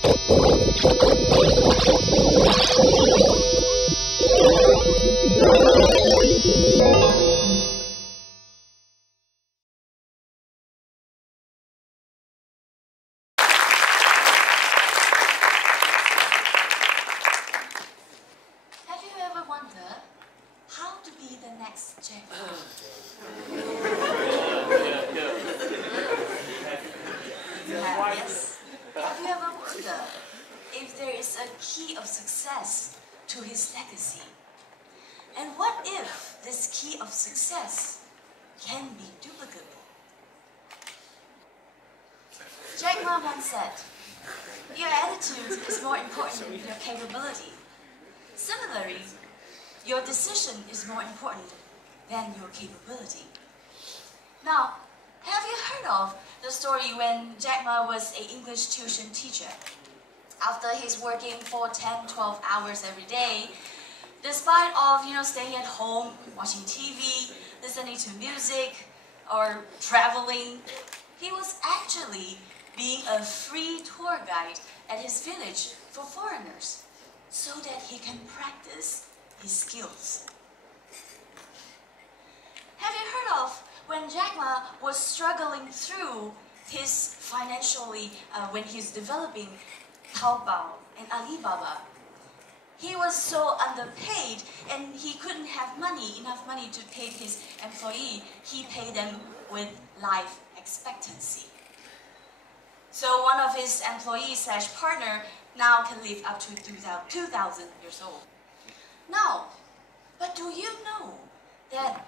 Have you ever wondered how to be the next Jack Ma? Yes. Have you ever wondered if there is a key of success to his legacy? And what if this key of success can be duplicable? Jack Ma once said, "Your attitude is more important than your capability. Similarly, your decision is more important than your capability." Now, have you heard of the story when Jack Ma was an English tuition teacher? After he's working for 10, 12 hours every day, despite of staying at home, watching TV, listening to music, or traveling, he was actually being a free tour guide at his village for foreigners, so that he can practice his skills. Have you heard of when Jack Ma was struggling through his financially, when he's developing Taobao and Alibaba? He was so underpaid and he couldn't have enough money to pay his employee. He paid them with life expectancy. So one of his employees/partner now can live up to 2,000 years old. Now, but do you know that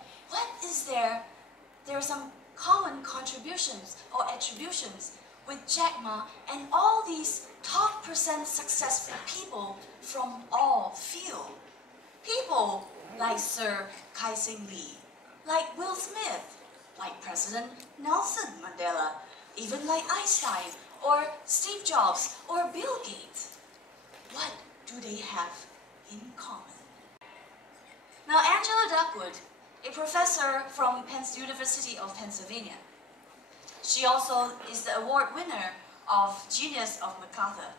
there are some common contributions or attributions with Jack Ma and all these top % successful people from all fields? People like Sir Kai-Sing Lee, like Will Smith, like President Nelson Mandela, even like Einstein or Steve Jobs or Bill Gates. What do they have in common? Now, Angela Duckworth, a professor from University of Pennsylvania, she also is the award winner of Genius of MacArthur.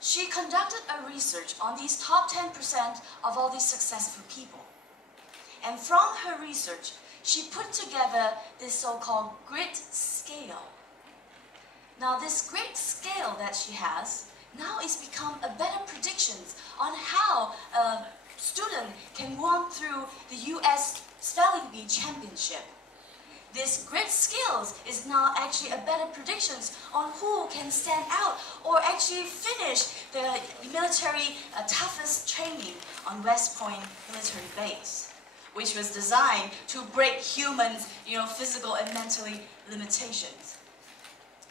She conducted a research on these top 10% of all these successful people. And from her research, she put together this so-called grit scale. Now, this grit scale that she has now is become a better prediction on how a student can run through the US Spelling Bee Championship. This grit skills is now actually a better prediction on who can stand out or actually finish the military toughest training on West Point military base, which was designed to break humans' physical and mentally limitations.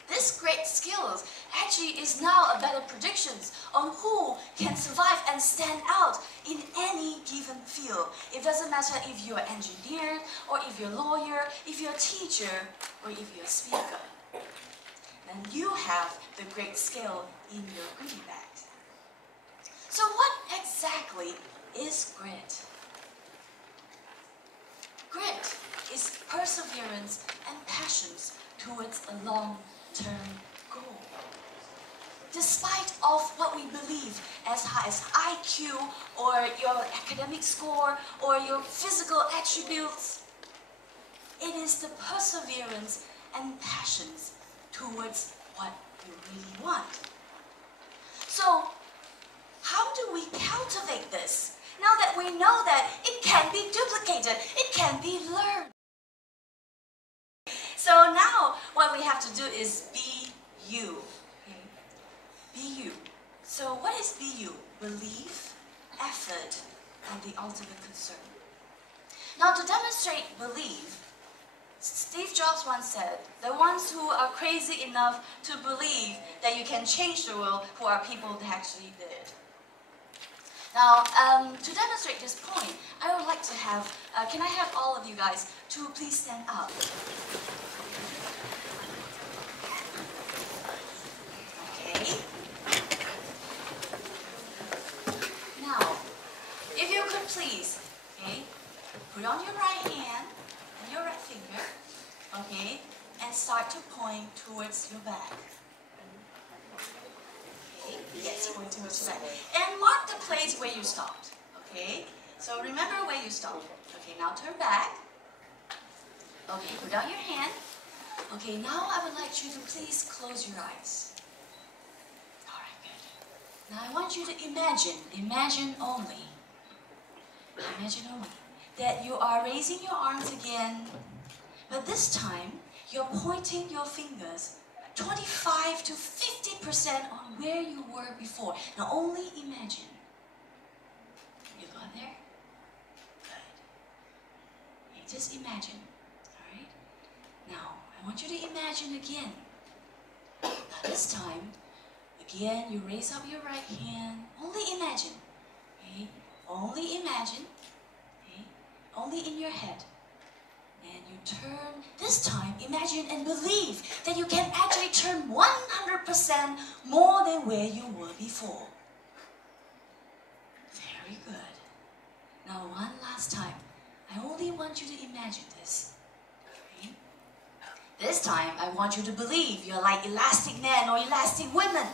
This great skills actually is now a better prediction on who can survive and stand out in any given field. It doesn't matter if you're an engineer, or if you're a lawyer, if you're a teacher, or if you're a speaker. Then you have the great skill in your goodie bag. So what exactly is grit? Grit is perseverance and passions towards a long-term goal. Despite of what we believe as high as IQ or your academic score or your physical attributes, it is the perseverance and passions towards what you really want. So, how do we cultivate this? Now that we know that it can be duplicated, it can be learned. So now what we have to do is be you. Okay? Be you. So what is be you? Belief, effort, and the ultimate concern. Now to demonstrate belief, Steve Jobs once said, the ones who are crazy enough to believe that you can change the world who are people that actually did it. Now, to demonstrate this point, I would like to have, can I have all of you guys to please stand up? Okay. Now, if you could please, okay, put on your right hand and your right finger, okay, and start to point towards your back. to back. And mark the place where you stopped. Okay? So remember where you stopped. Okay, now turn back. Okay, put out your hand. Okay, now I would like you to please close your eyes. Alright, good. Now I want you to imagine only, that you are raising your arms again, but this time you're pointing your fingers 25 to 50% on where you were before. Now only imagine. You got there? Good. Okay, just imagine. Alright? Now, I want you to imagine again. Now this time, again, you raise up your right hand. Only imagine. Okay? Only imagine. Okay? Only in your head. And you turn, this time, imagine and believe that you can actually turn 100% more than where you were before. Very good. Now one last time. I only want you to imagine this. Okay? This time, I want you to believe you're like elastic men or elastic women.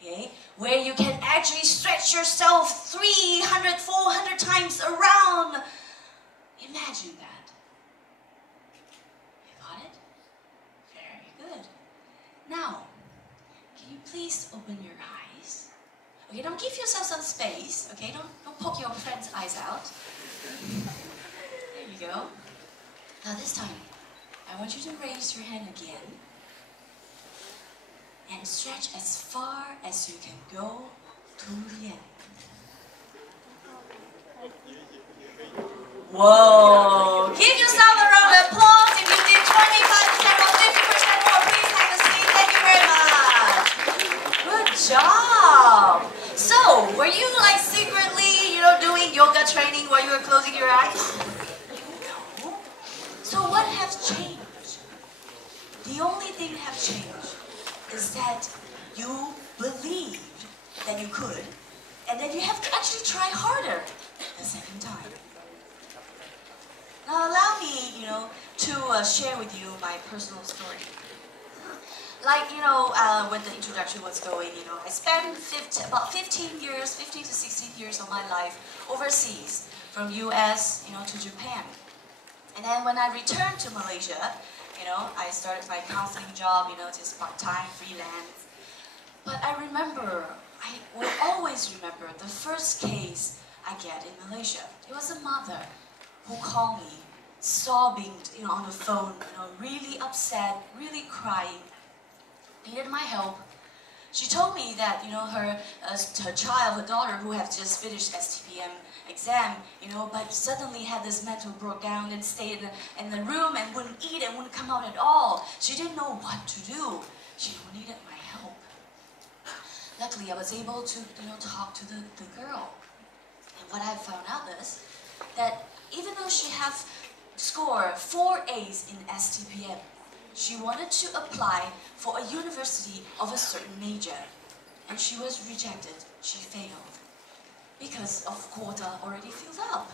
Okay? Where you can actually stretch yourself 300, 400 times around. Imagine that. Now, can you please open your eyes? Okay, don't give yourself some space. Okay, don't poke your friend's eyes out. There you go. Now this time, I want you to raise your hand again and stretch as far as you can go to the end. Whoa! Give yourself a round of applause if you did 25% or 50% more. Please have a seat. Thank you very much. Good job. So, were you like secretly, doing yoga training while you were closing your eyes? No. So what has changed? The only thing that has changed is that you believed that you could, and then you have to actually try harder the second time. Now allow me, to share with you my personal story. Like, when the introduction was going, I spent about 15 to 16 years of my life overseas, from US, to Japan. And then when I returned to Malaysia, I started my counseling job, just part-time, freelance. But I will always remember the first case I get in Malaysia. It was a mother who called me, sobbing, on the phone, really upset, really crying, needed my help. She told me that, her child, her daughter, who had just finished STPM exam, but suddenly had this mental breakdown and stayed in the room and wouldn't eat and wouldn't come out at all. She didn't know what to do. She needed my help. Luckily, I was able to, talk to the girl. And what I found out is that even though she had scored 4 A's in STPM, she wanted to apply for a university of a certain major. And she was rejected. She failed. Because of quota already filled up.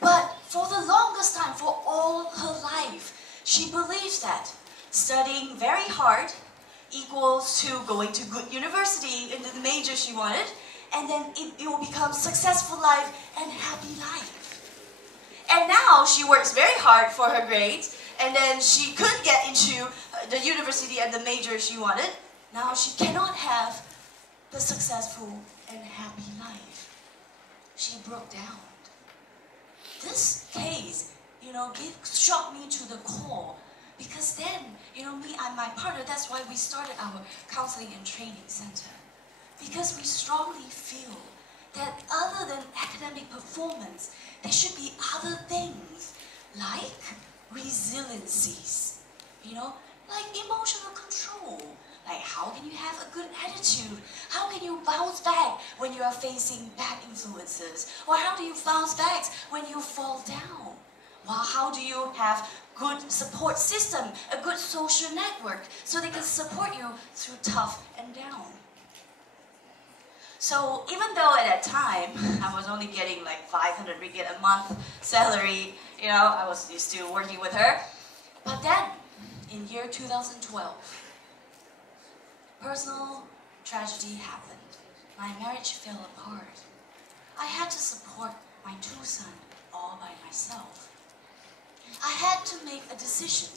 But for the longest time, for all her life, she believes that studying very hard equals to going to good university into the major she wanted, and then it will become successful life and happy life. And now she works very hard for her grades, and then she could get into the university and the major she wanted. Now she cannot have the successful and happy life. She broke down. This case, shocked me to the core. Because then, me and my partner, that's why we started our counseling and training center. Because we strongly feel that other than academic performance, there should be other things like resiliencies, like emotional control. Like, how can you have a good attitude? How can you bounce back when you are facing bad influences? Or how do you bounce back when you fall down? Well, how do you have good support system, a good social network, so they can support you through tough and down? So even though at that time, I was only getting like 500 ringgit a month salary, I was still working with her. But then, in year 2012, personal tragedy happened. my marriage fell apart. I had to support my 2 sons all by myself. I had to make a decision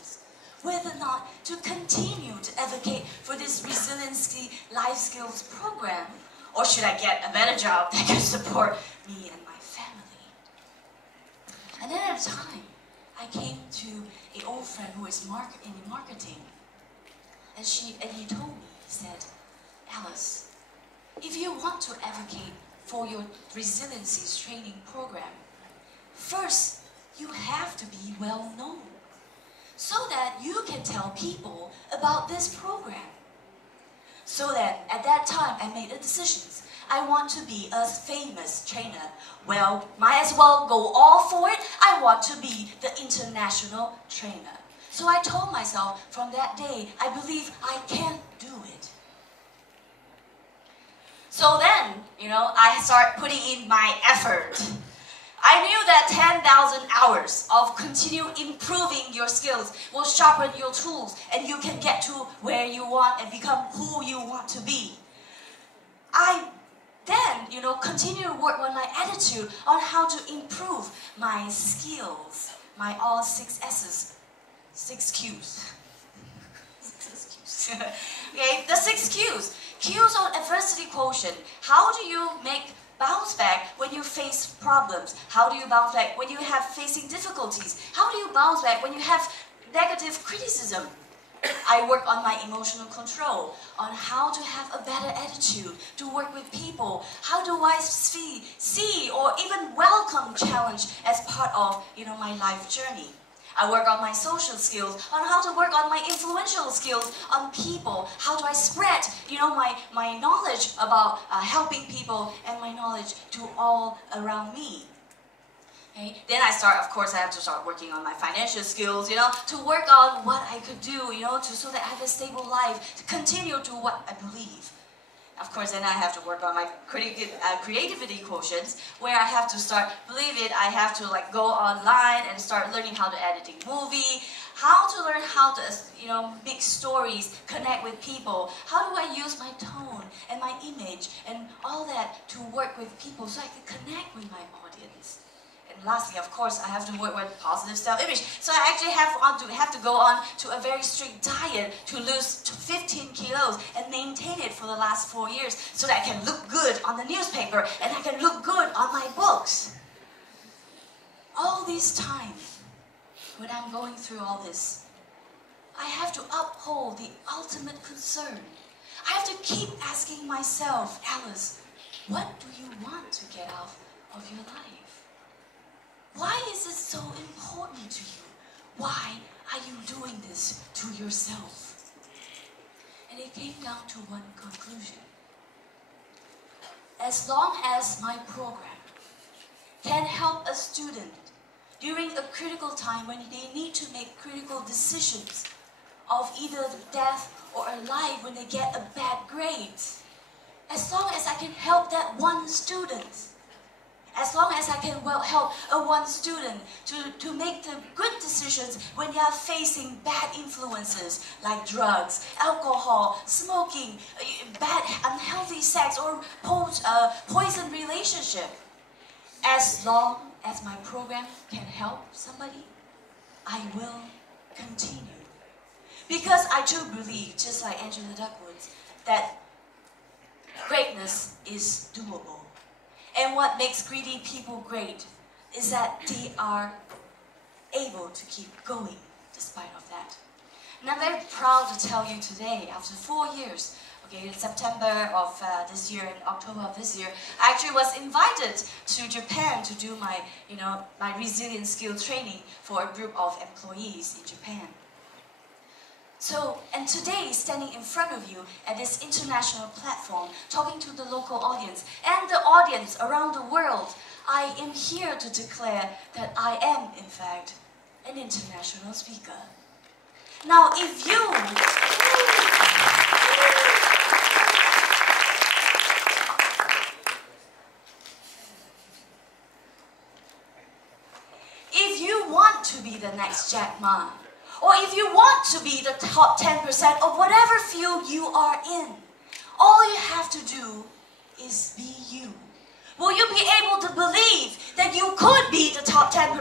whether or not to continue to advocate for this resiliency life skills program, or should I get a better job that can support me and my family. And then at a time, I came to an old friend who is in marketing, and he told me, he said, Alice, if you want to advocate for your resiliency training program, first you have to be well known, so that you can tell people about this program. So that at that time I made a decision. I want to be a famous trainer. Well, might as well go all for it. I want to be the international trainer. So I told myself from that day, I believe I can do it. So then, I start putting in my effort. I knew that 10,000 hours of continue improving your skills will sharpen your tools, and you can get to where you want and become who you want to be. I then, continue to work on my attitude, on how to improve my skills, my all 6 S's, 6 Q's. 6 Q's. Okay, the 6 Q's. Q's on adversity quotient. How do you bounce back when you face problems? How do you bounce back when you have facing difficulties? How do you bounce back when you have negative criticism? I work on my emotional control, on how to have a better attitude, to work with people. How do I see or even welcome challenge as part of my life journey? I work on my social skills, on how to work on my influential skills on people. How do I spread, my knowledge about helping people and my knowledge to all around me. Okay? Then I have to start working on my financial skills, to work on what I could do, so that I have a stable life, to continue to what I believe. Of course, then I have to work on my creativity quotients, where I have to start, I have to go online and start learning how to edit a movie, how to learn how to, make stories, connect with people. How do I use my tone and my image and all that to work with people so I can connect with my audience. And lastly, of course, I have to work with positive self-image. So I actually have to go on to a very strict diet to lose 15 kilos and maintain it for the last 4 years so that I can look good on the newspaper and I can look good on my books. All this time, when I'm going through all this, I have to uphold the ultimate concern. I have to keep asking myself, Alice, what do you want to get out of your life? Why is it so important to you? Why are you doing this to yourself? And it came down to one conclusion. As long as my program can help a student during a critical time when they need to make critical decisions of either death or a life when they get a bad grade, as long as I can help that one student, as long as I can help one student to make the good decisions when they are facing bad influences like drugs, alcohol, smoking, bad unhealthy sex or poison relationship. As long as my program can help somebody, I will continue. Because I do believe, just like Angela Duckworth, that greatness is doable. And what makes greedy people great is that they are able to keep going despite of that. And I'm very proud to tell you today, after 4 years, in September of this year and October of this year, I actually was invited to Japan to do my, my resilience skill training for a group of employees in Japan. So, and today, standing in front of you at this international platform, talking to the local audience and the audience around the world, I am here to declare that I am, in fact, an international speaker. Now, if you want to be the next Jack Ma, or if you want to be the top 10% of whatever field you are in, all you have to do is be you. Will you be able to believe that you could be the top 10%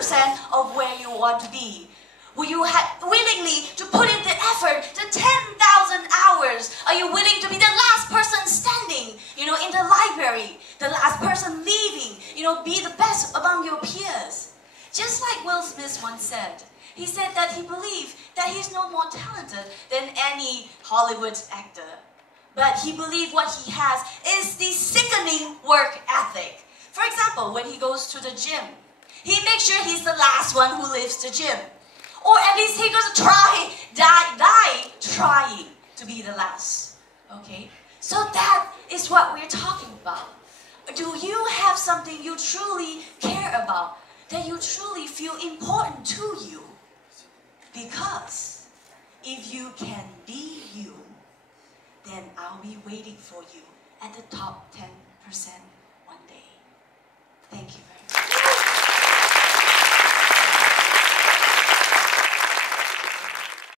of where you want to be? Will you willingly to put in the effort, the 10,000 hours? Are you willing to be the last person standing, in the library, the last person leaving, be the best among your peers? Just like Will Smith once said, he said that he believed that he's no more talented than any Hollywood actor. But he believed what he has is the sickening work ethic. For example, when he goes to the gym, he makes sure he's the last one who leaves the gym. Or at least he goes die trying to be the last. Okay? So that is what we're talking about. Do you have something you truly care about, that you truly feel important to you? Because if you can be you, then I'll be waiting for you at the top 10% one day. Thank you.